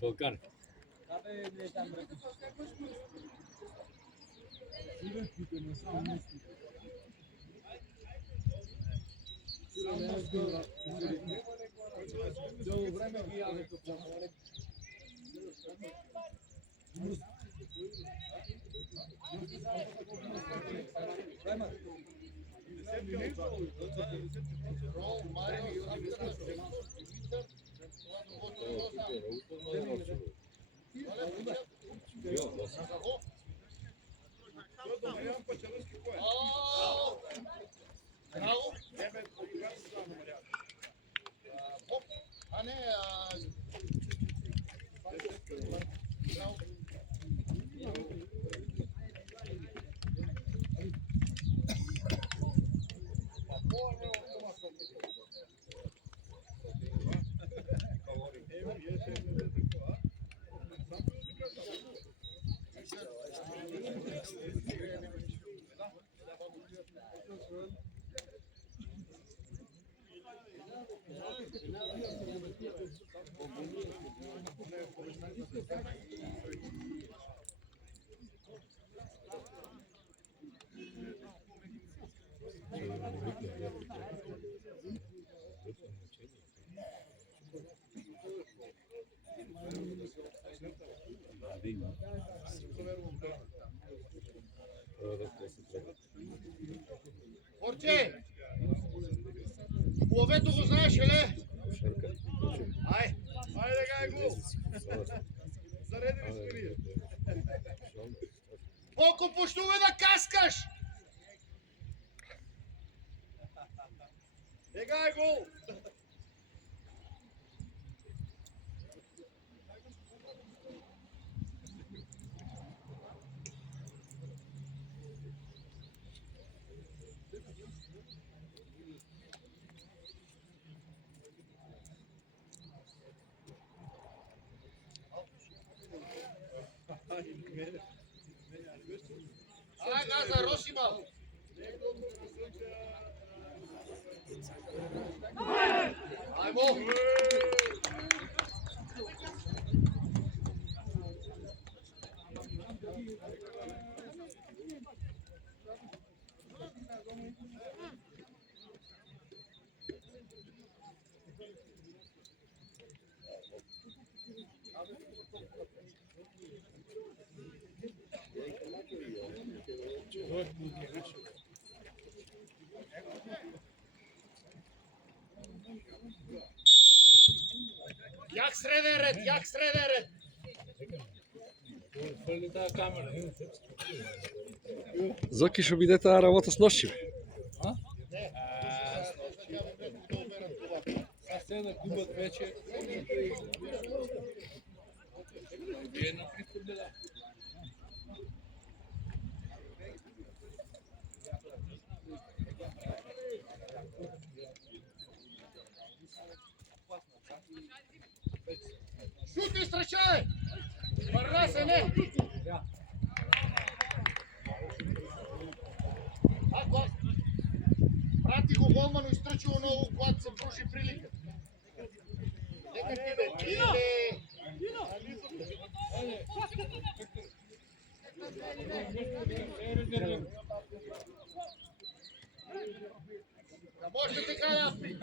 Balkan. Орче! Ловето го знаеш, еле? Ай! Айде, гайго! Зареди ми смирия. Колко пущувай да каскаш! Егай гол! Ай, газа, Росима! Аймо! Як среден ред, як среден ред! Зоки ще биде тази работа с нощи. Сега да губят вече. Едно прикубила. Шути, страчай! Върна се, не! Ако прати го голман, но изтръчи много, когато се пруши прилика. Нека ти бе, иде! Да може така да спи!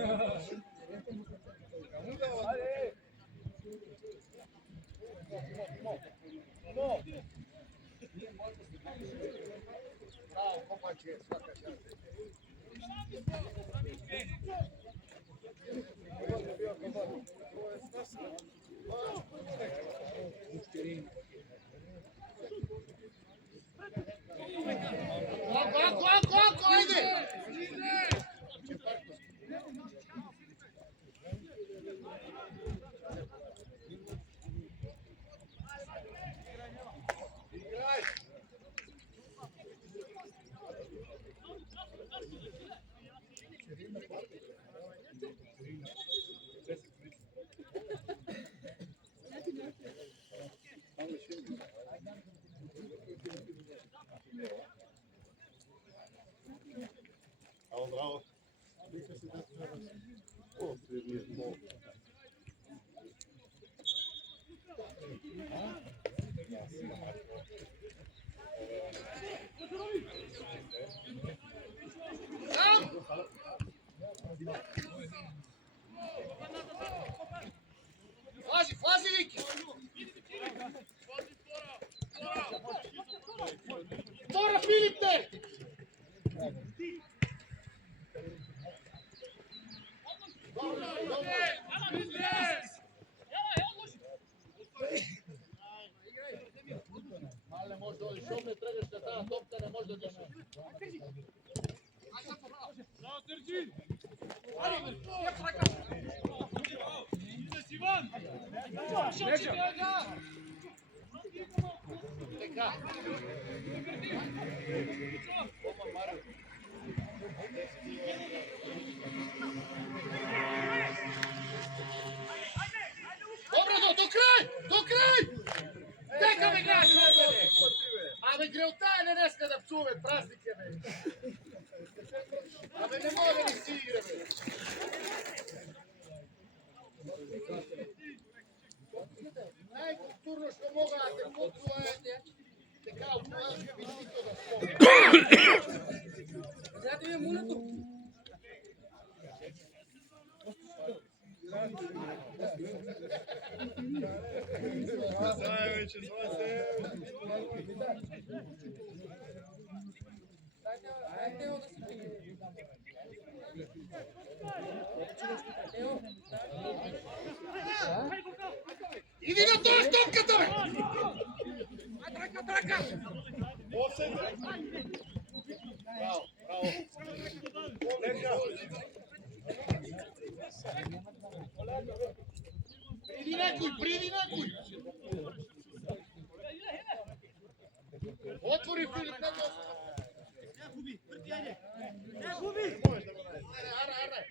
Bravo, companheiro, svaka čast. Ako, ajde! Fazi, fazi Viki! Tora Filip te! Male možda ali što me trebaš da ta topka ne može da diše. Teka. Dobro, do kraj! Do kraj! Teka me graš! A me gre v tajne dneska da pčuve, praznike me. A me ne more ni si igre me. Najkulturno što moga da te pokuje, te kao praži biti to da spomenu. Znate je muletu? Idi na to štopkata me! Traka! Bravo, bravo. Pridi nekuj! Otvori Filip, ne to. Ne gubi! Arne.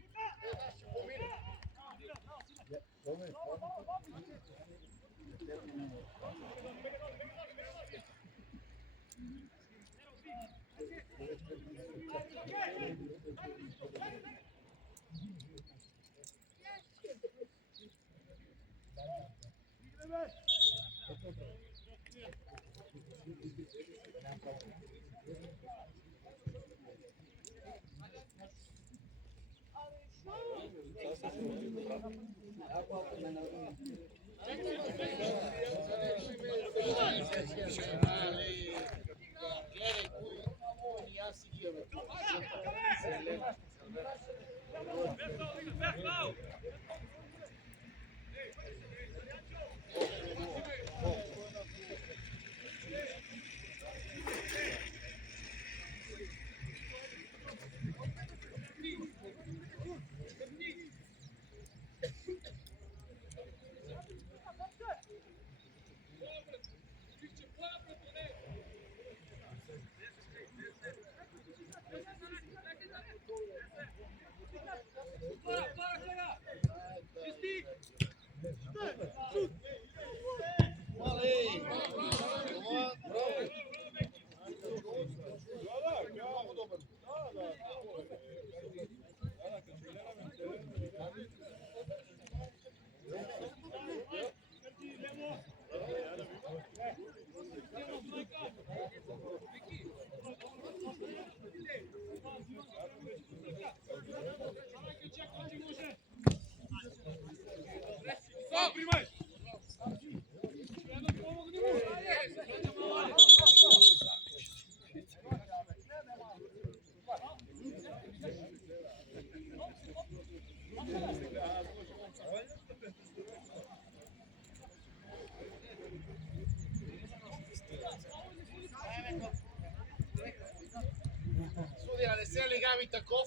Sudija, ne se ligavi takov.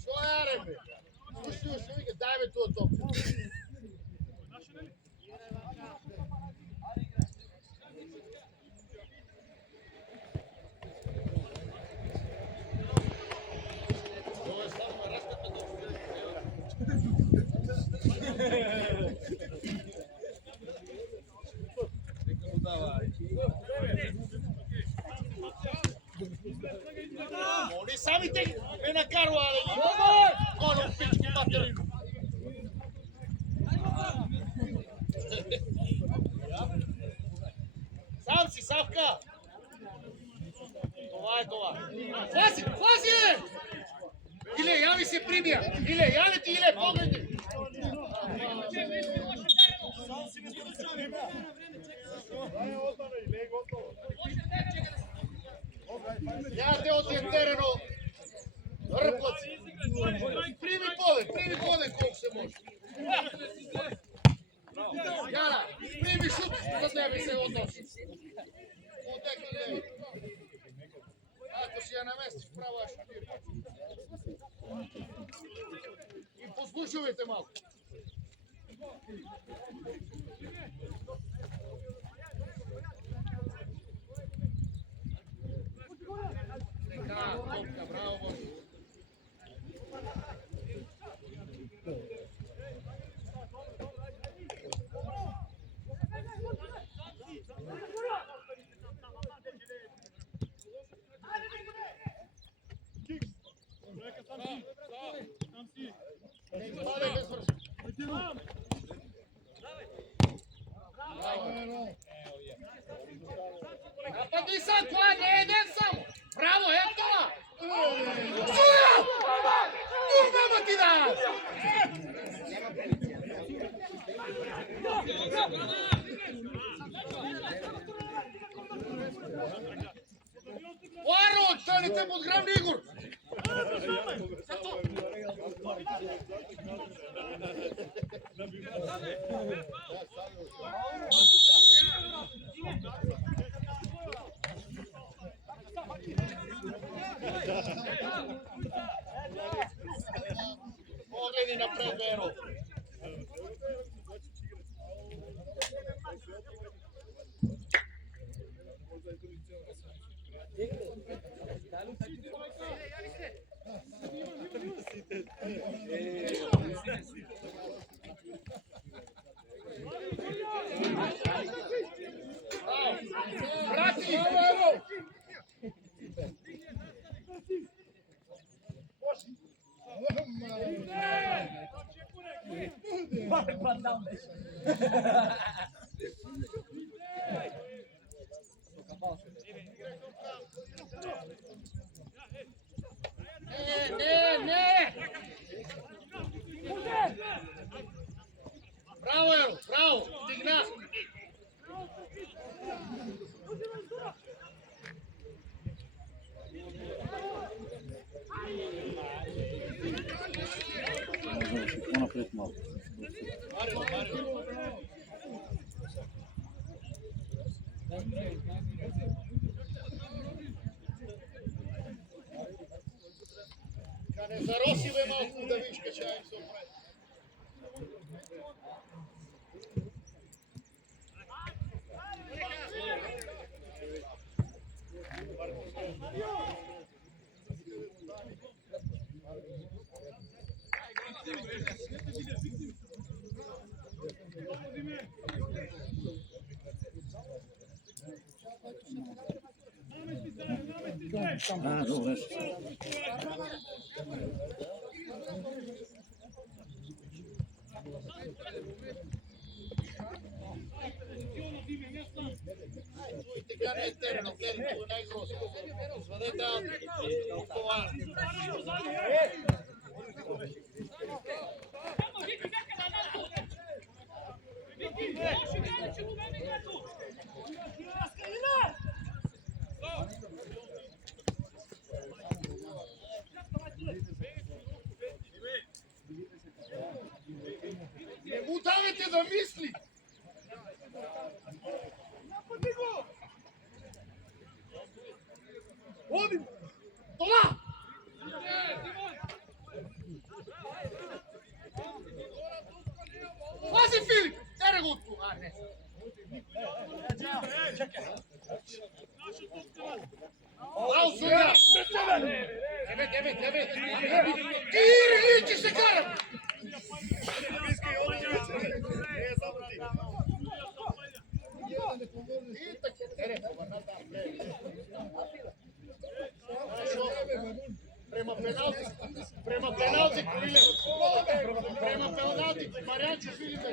Što je Arebe? Slušaj, još uvijek, daj me tu od toga. Ovo je stvarno raskatno Oni sami te me nakaru, ali con un pičku materinu. Фази! Иле, яви се прибија! Иле, јави ти, Иле, погледи! Јате од терено! Рплац! Прими поден колко се може! Јара, прими шут за тебе се односи! Утекни! Ако си ја наместиш право ја шутира. И послушувайте малко. Така, топка, браво, Боже. Напади sad, това не е един само! Браво, ето това! Суя! Мама ти да! Ларо, станете под грам Игор! Погледи напред, Веро! Брати! Не! Браво, Еро, браво! Стигна! По-напред малко. Марио! Не зароси бе малко да виж качаем се отпред. Добре. Така не е терено, гледайте го най-грозно. Свадете алти. Това. Не му давайте да мисли! Одим! Това! Пази, Филип! Тере го от това! Не! Браво, Суня! Девет! Тири, че се карам! Prema penalti, Marijanču Filipe.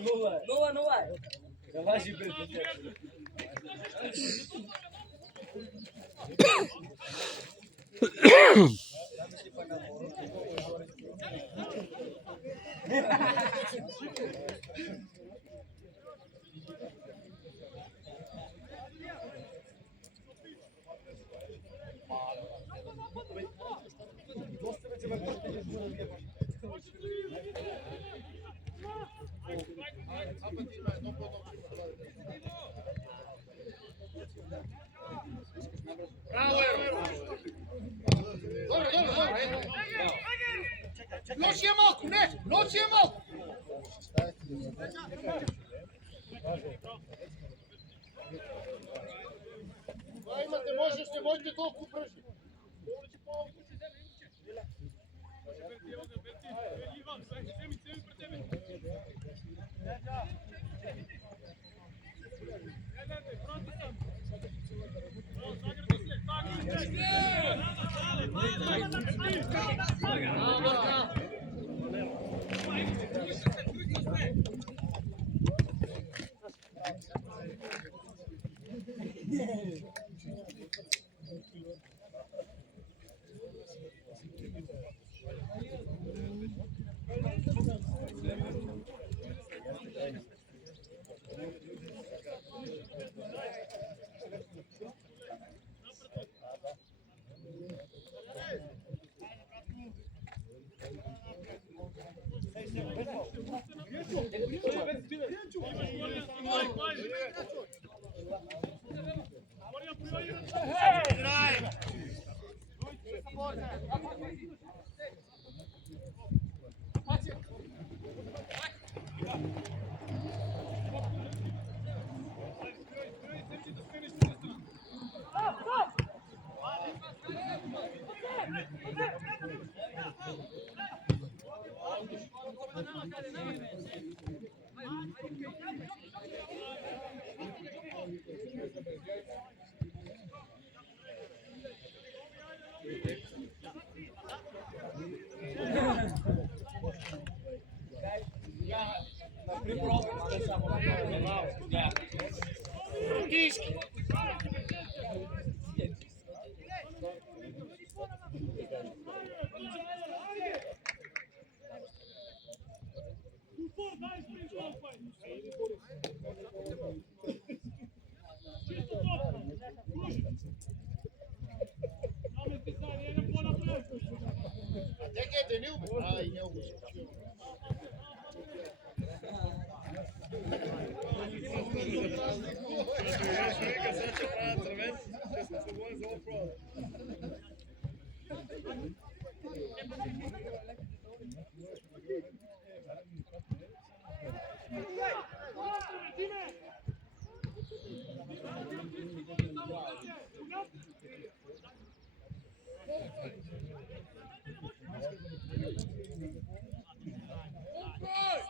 Nova. Bravo, Ero! Dobro. Loš je malku, ne! Loš je malku! Dva imate možnost, nemojte toliko brži.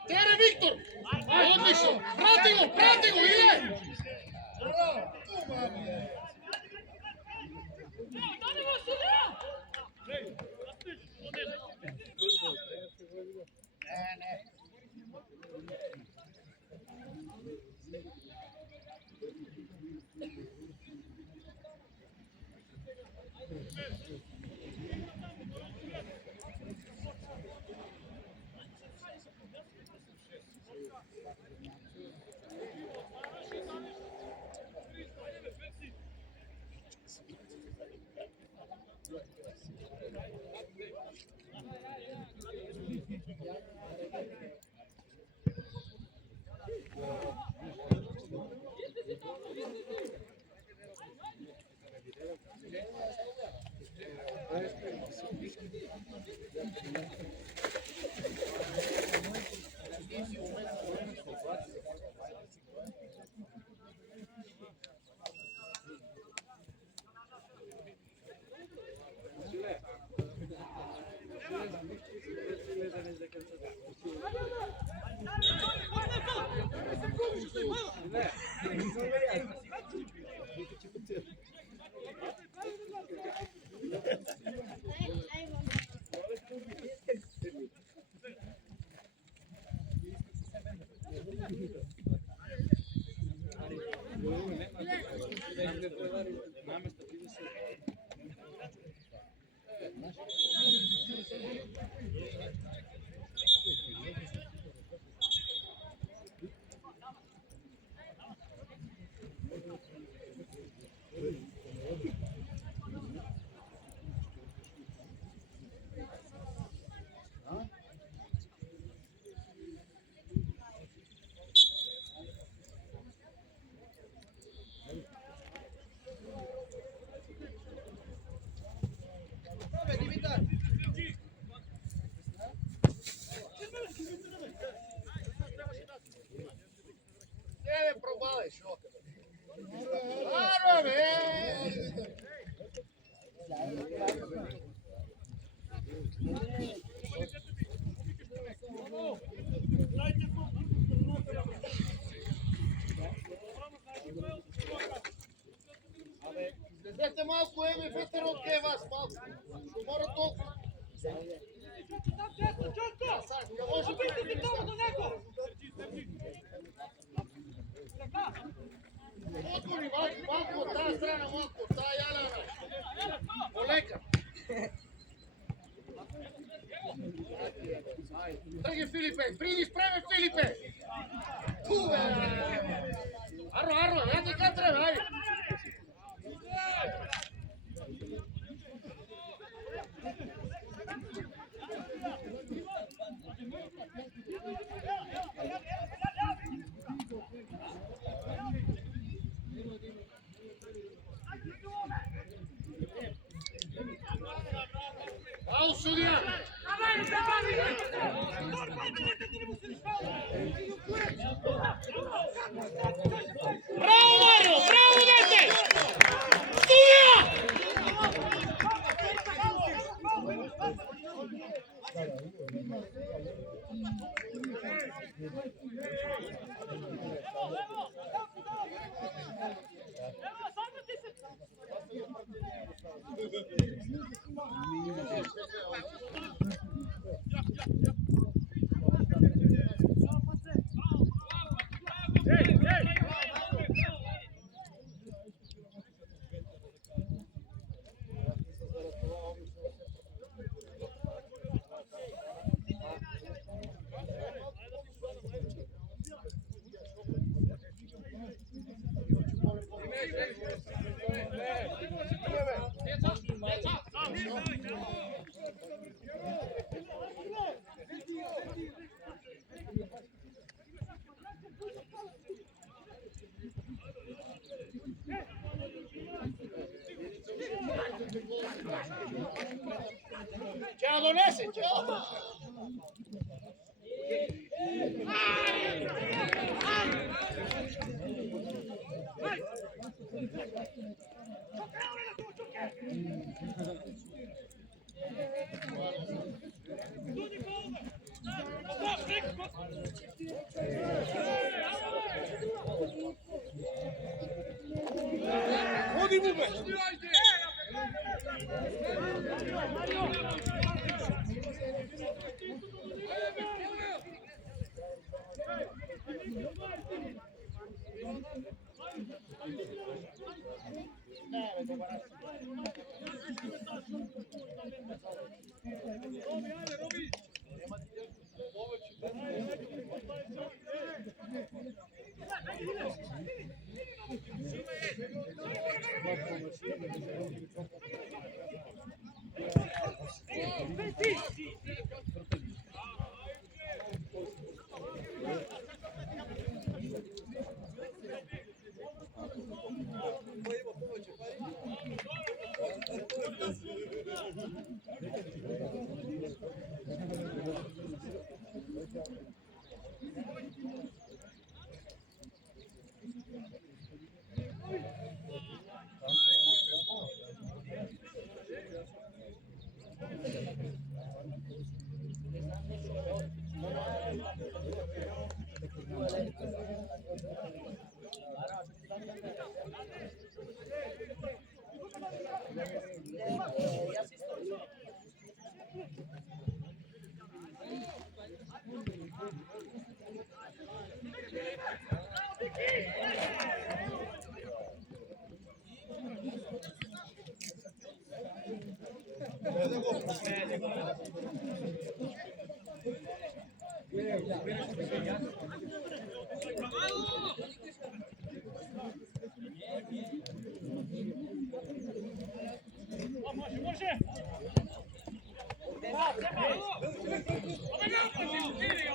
Tere, Viktor! Odlično! Prati go, ide! Aro, beh! Излезете малко, Еми, фете руке вас малко. Ще мора толкова. Опитайте само до него! Отвори, малко от тази страна, малко от тази Яляна. Полека. Тръги, Филипе, приди, спреме, Филипе! Ту, бе! Арно, я така трябва, айде! Ау, судия! Браво, Марио! Браво, дете! Судия! Ciao, Donese, ciao! Ходи му, бе!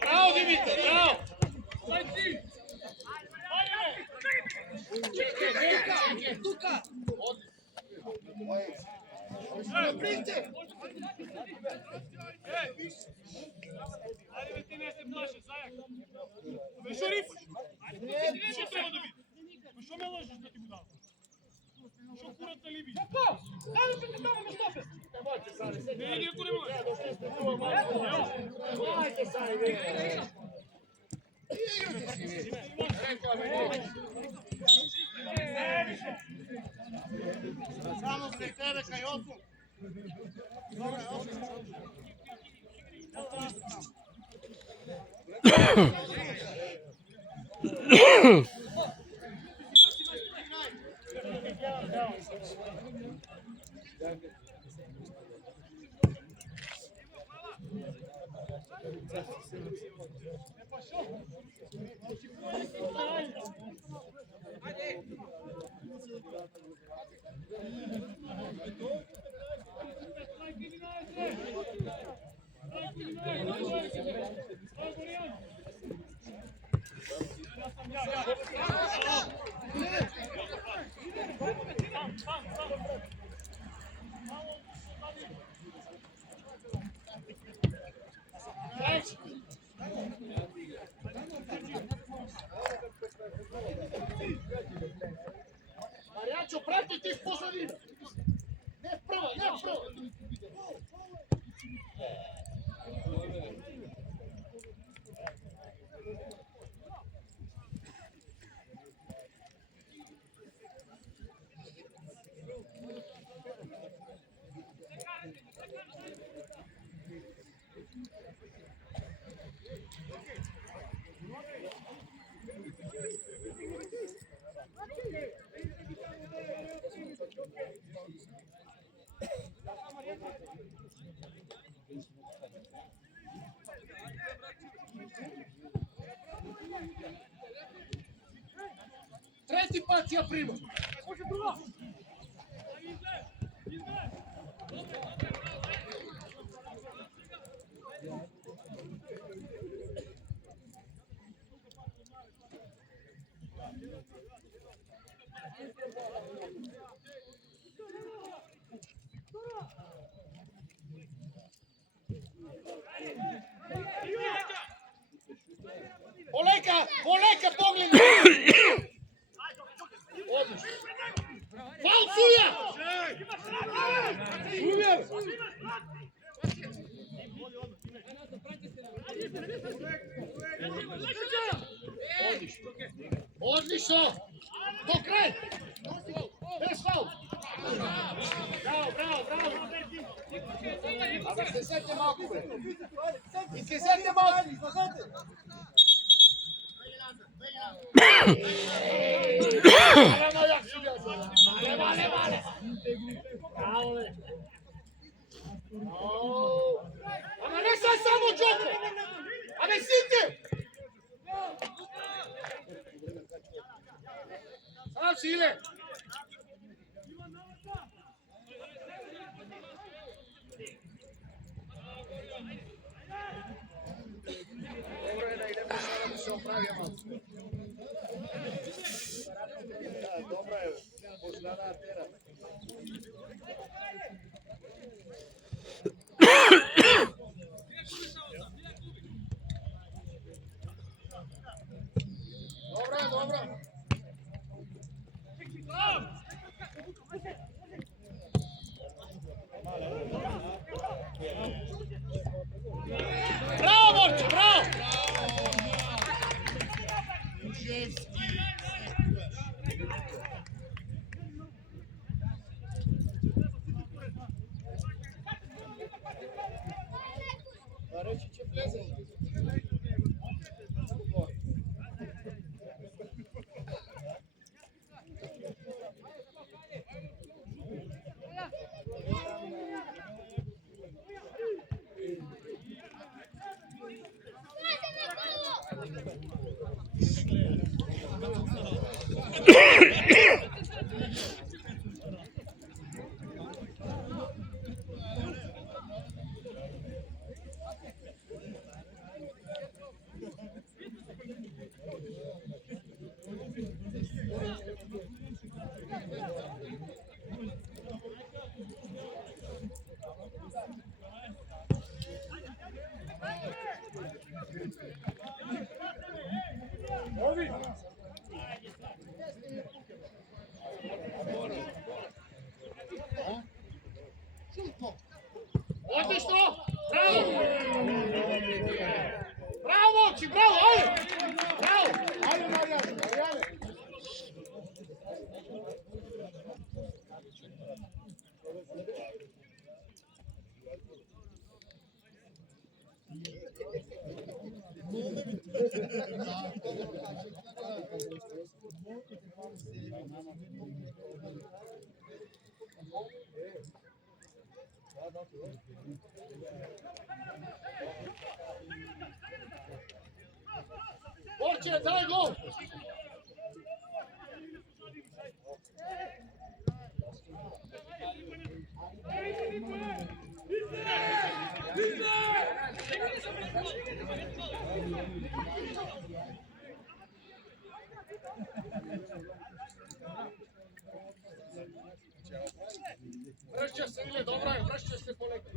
Bravo Dimitar, bravo! Tuka! Ajde, ti ne se plaši, Zajak. Šerif! Što treba da biti? Що ми ложиш на тебе дав? Що курат на лівій? Яко? Дай ти там на штопи! Не йди куди можеш! Давайте, Сарі, Само при тебе, Кайоку. Марячо, прати тих позорів! Не вправо, не вправо! Третій пас я прийму. Олега, поглед! Фалсуя! Сумер! Отлично! До край! Без фал! Браво! Абе, сесете малко, бе! И сесете малко! Левале! Браво, бе! Ама не са само Джоко! Абе, сите! Сам силе! Dobro je da idemo sada da se opravimo. Dobro je, pozdana tera. Dobro. Bravo, Borče, bravo! Reći će plezati. Ovi! Momci, bravo, ajde! Bravo! Ajde, Marijane, Marijane! Momče, daj gol! Vršće se, Ile, dobra je, vršće se poleko.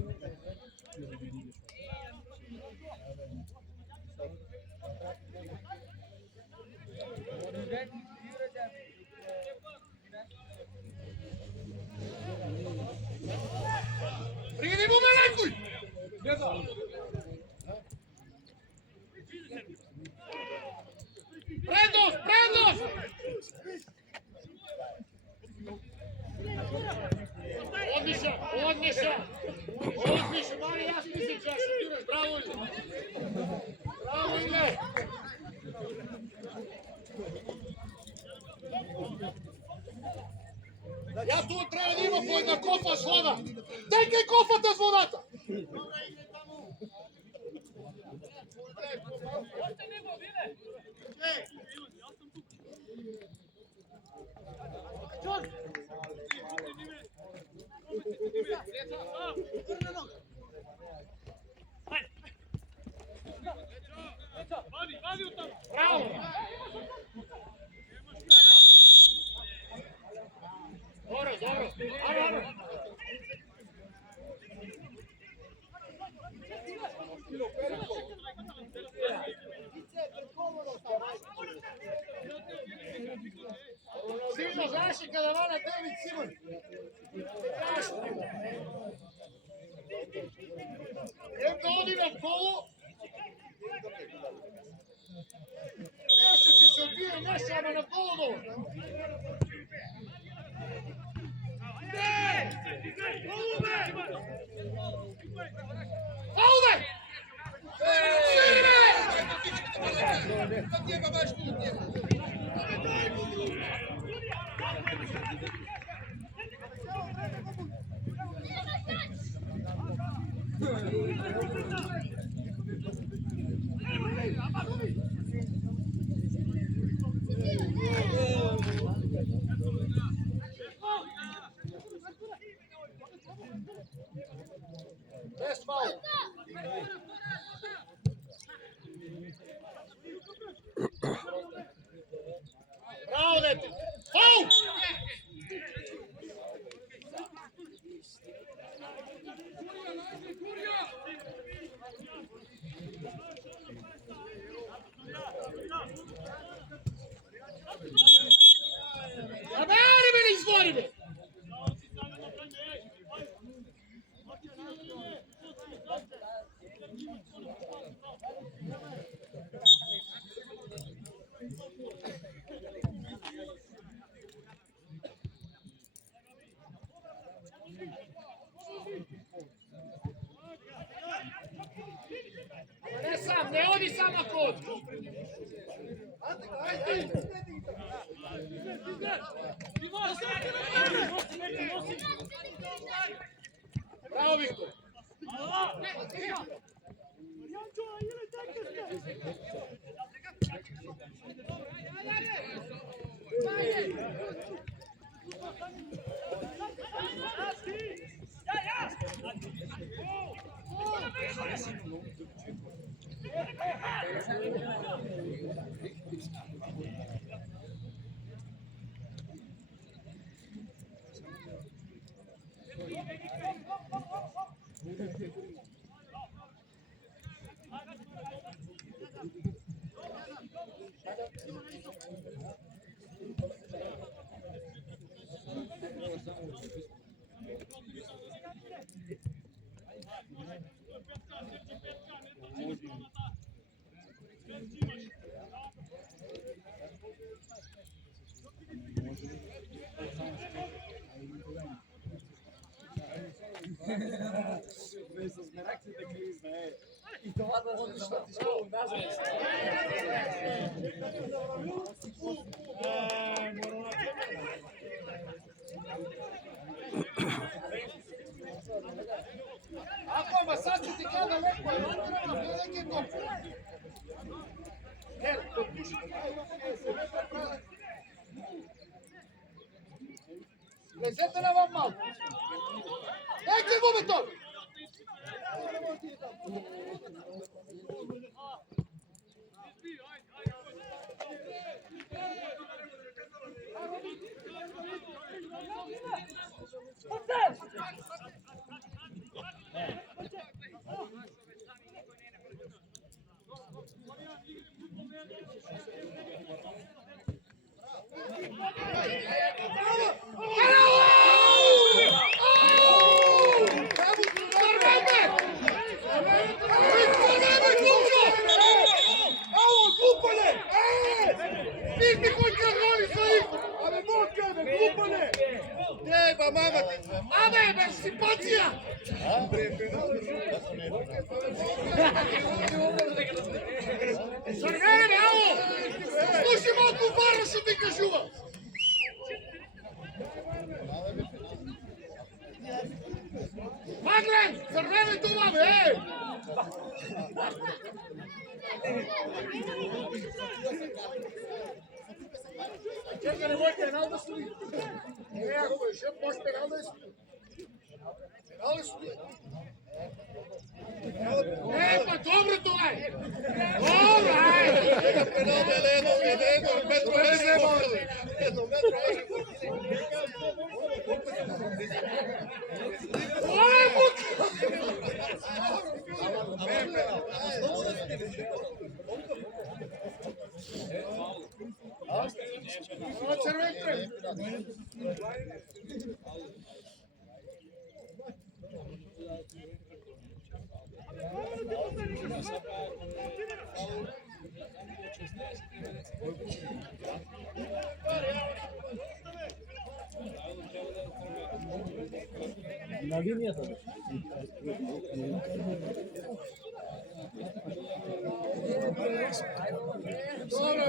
Pridi mu me lekuj! Prednost, prednost! Odličan, odličan! Odličan, Mari, ja mislim da šutiraš, bravo Ile! Bravo Ile! Ja tu treba da ima pojena kofa zvona! Daj kaj kofata zvonata! Bravo! Dobro, dobro. Ajde, ajde. Silno zaši kada vana David Simon. Jedna odi na kolo. Nešto će se odbije našama na kolo. Pauve! Best foul. Bravo, Leti. Foul! Zaberi me, izvori me! Ne sam, ne odi sam na kod. Bravo, Viktor. И това да се започва у нас. Ако, ама sad ću ti kada lepo, ne treba, gledaj je to. Her, to puši, se lepo pravi. Lezete na vam malo. Neki gube to. Сървене, ало! Слушай малко вара, ще ти кажува! Маглен! Сървене това, бе! Чакай, не мой пенал да стои! Не, ако е шеп, може пенал да е стои! Пенал да стои! Па добре това е! Добре! Пенал да е едно, метро не се може! Едно метро може! Оле, бук! Червен тръг! На линията. Dobro,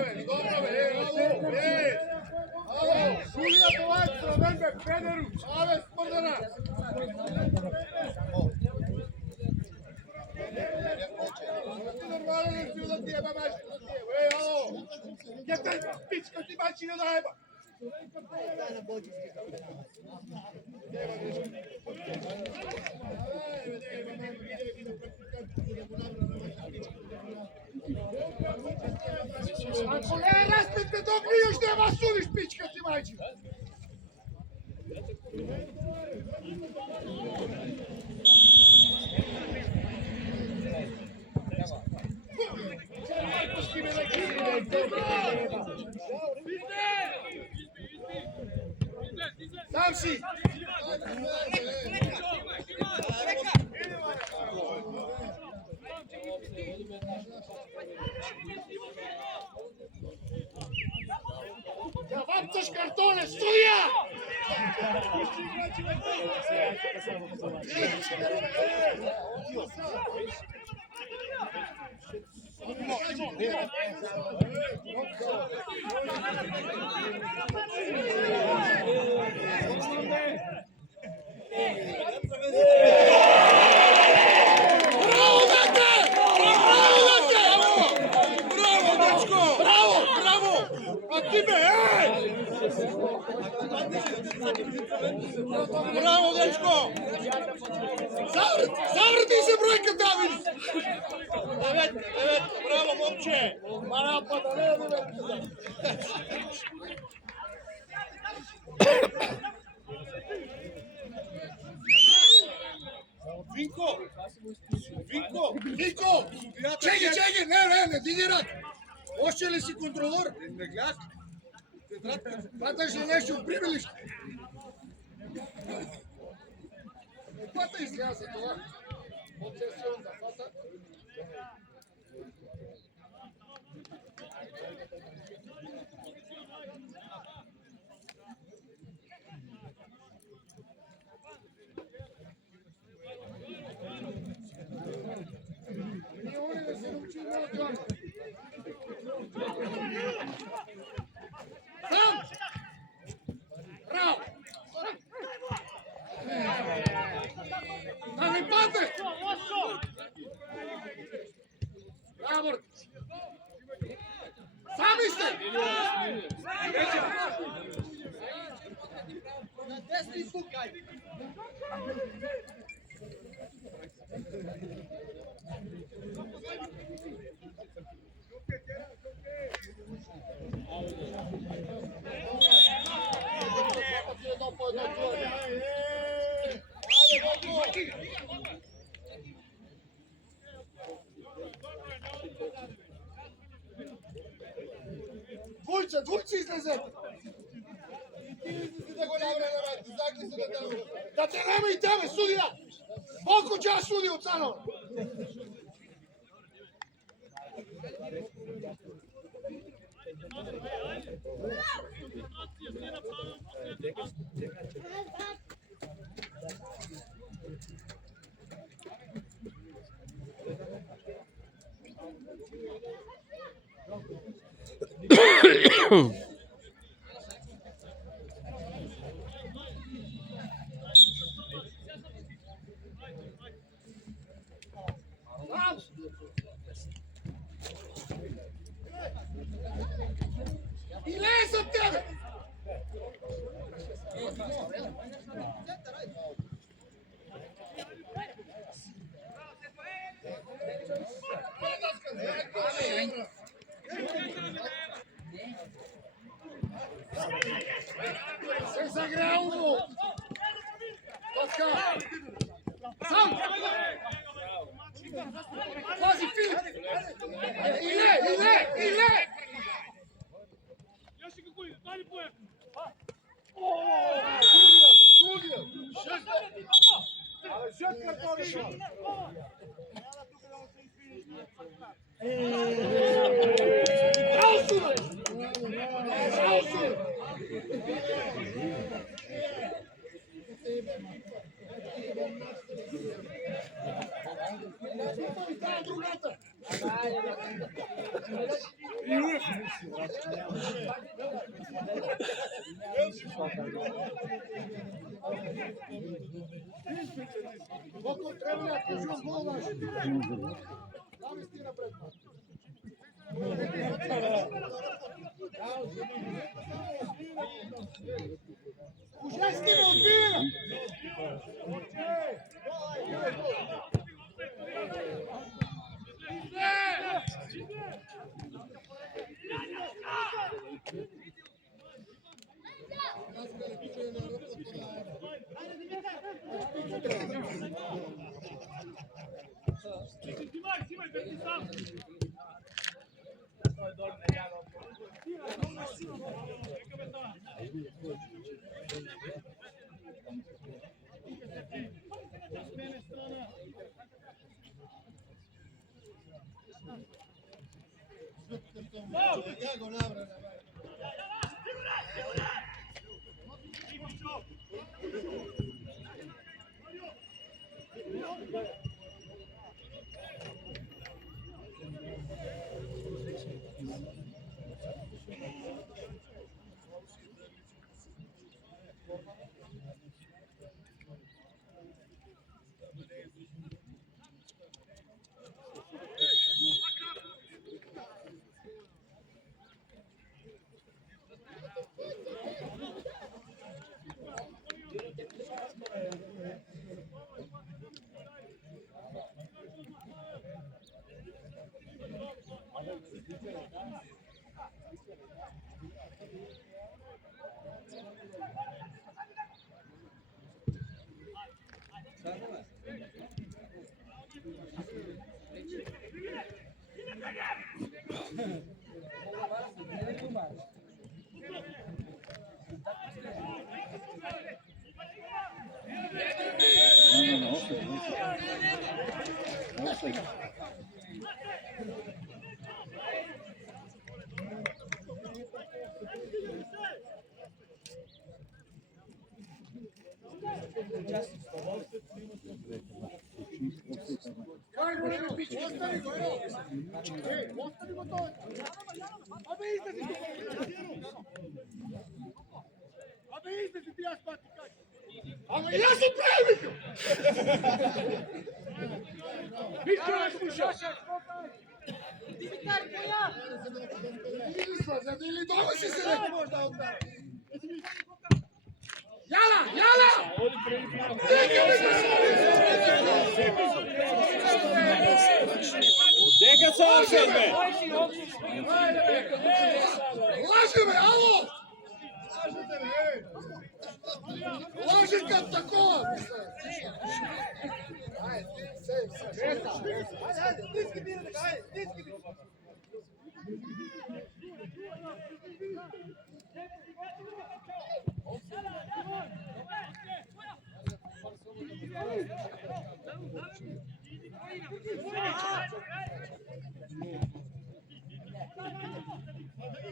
alo, Julija Tovac, Ravenbe, Pederu, Ave Sprdana. Normalno ne si da ti jeba mašta da ti jeba, alo, gdje taj pička ti mačina da jeba? Ako ne raspete dok mi još nema suviš pička ti mačina. Sam si! Ja wapcaš kartone, studija! Bravo, dete! Bravo, dete! Bravo, dečko! Bravo, bravo! A ti me, ej! Bravo, dečko! Zavrti se brojka, David! 9, bravo, momče! Ma napada, ne, 9. Vinko! Čekaj, ne, digi rak! Oće li si kontrolor? Ne glas. Hvataš li nešto u pribilište? Hvata izgleda se to, obsesijom da hvata. Sami ste! Na desni tukaj. Jedno po jedno dvoje. Ajde, dvojci izlezete. I ti izlezite go navreme, zakli se da tamo. Da te nema i tebe, sudija! Koliko će ja sudi od Canova? I lez od tebe! Se zagrao uvo! Točka! Sam! Pazi, Filip! Ile! Još i kako ide, dalje poje. Sudija! Šest kartona! Bravo, sudija! Bravo, sudija! Koliko treba ja tužio gol naš? Zavesti napred. Užestimo odbijena! Снимай, ты сам. Ostavi go, evo! Ostavi go to! Abe izlezi tu! Abe izlezi ti ja spati kaj! Ama ja sam pravnik! Ništa ne slušao! Zadeli dobro si se rekao. Jala, jala! Teka sa sebe! Laži me, alo! Laži kad tako! Ajde,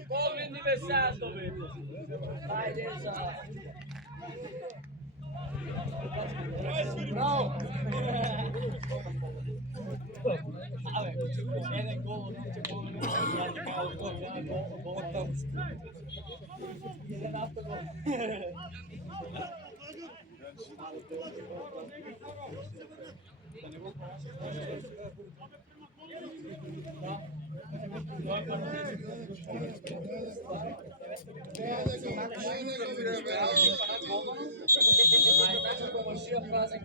Povri diversato, vedo. Vai, Desa. Bravo! Pomoći frase.